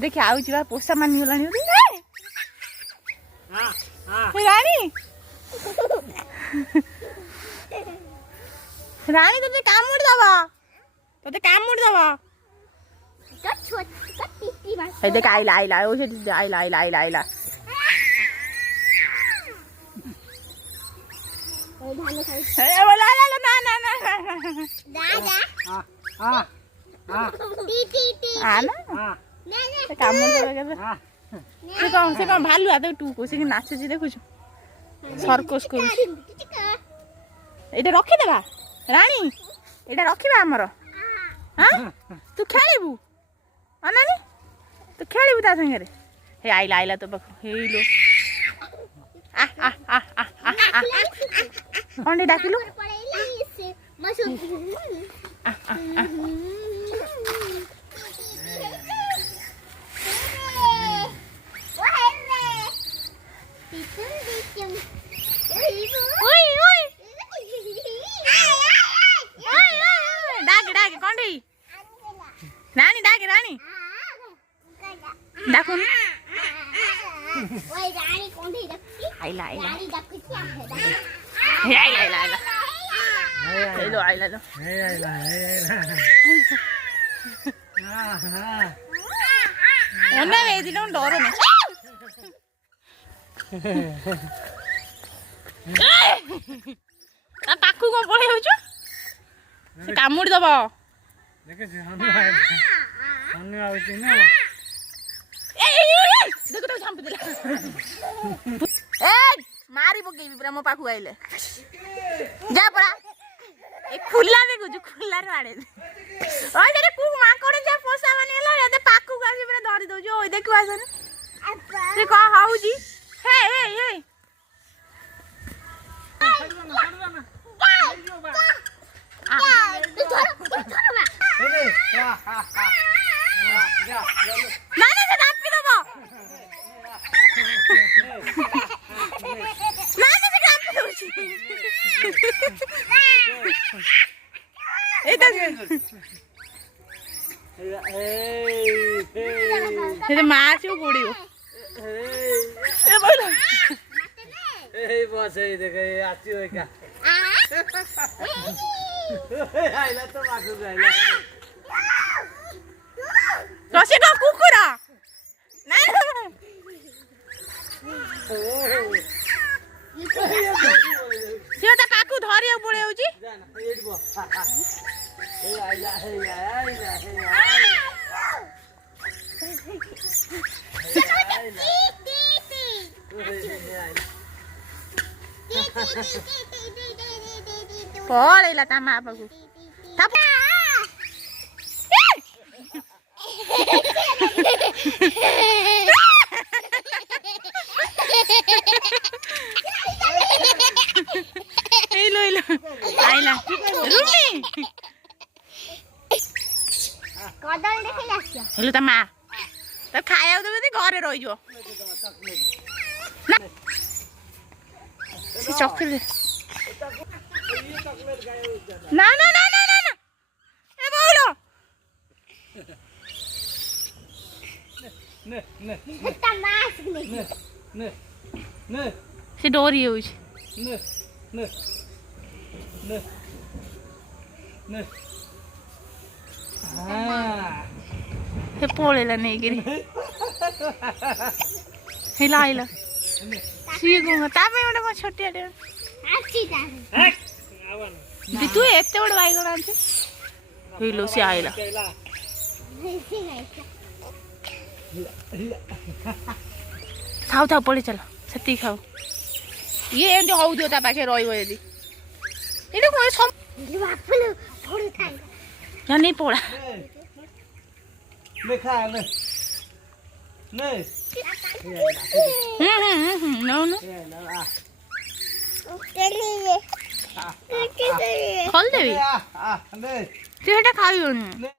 देखिए आउ जी पोषा मानी गला रानी रानी तुझे काम मुड़ दबा तुझे काम मुड़ दबा देख आइला आइला ओ आइला आइला आइला आइला बोला ना ना ना काम से कौन भालू आ तू को से नाचुची देखु सर्कस कर रखीदेवा रानी एटा रखा आमर हाँ तू खेलबू अनानी तू खेलबू ता संगे हे आइला आइला तो पाख हेलो कौन डाकिलु रानी डाके रानी डाकू आइला आइला आइला आइला आइला हेलो आइला लो ओना वे दिनो डरो ना आ पाखु को पळे होचो से कामुड़ दबो देखे से हनु आउची ना देखो तो झांप देला ए मारी पकेबी पूरा मो पाखु आइले जा पड़ा ए खुल्ला देखु जो खुल्ला रे आड़े ओय जरे कु माकड़ जा पोसा माने ला रे पाखु का पूरा धरि दउ जो ओय देखु आसन से का हाउजी हे हे हे मासी गोड़ी बस देखे आती हो क्या आइला तो बाकू आइला रसी का कुकुरा ना सियो ता काकू धरिया पड़े होची जाना एड बो ए आइला हे आइला पळेला ता मा बाबू थाप हेलो हेलो आइला रुमी कदल देखि लासिया हेलो ता मा त खाया देबे ती घरे रहि जो से चॉकलेट ना ना ना ना ना ए बोलो ने ने हत्ता मास ने ने ने से डोरी होछ ने ने ने ने हां हे पोळेला नाही गिरी हिला आइला सी गंगा तापे ओडे म छोटिया दे आची ता दी तू एते बड़ बाइगण आछे हिलो से आइला खाओ खाओ पड़े चलो सती खाओ ये एंड हो दियो ता पाखे रहिबो यदि एटा कोइ सम बापले थोड़ी थाई या नहीं पोड़ा ले खा ले ने नो नो चलिए खोल देवी ले ତୁ ସେଟା ଖାଇବୁନି।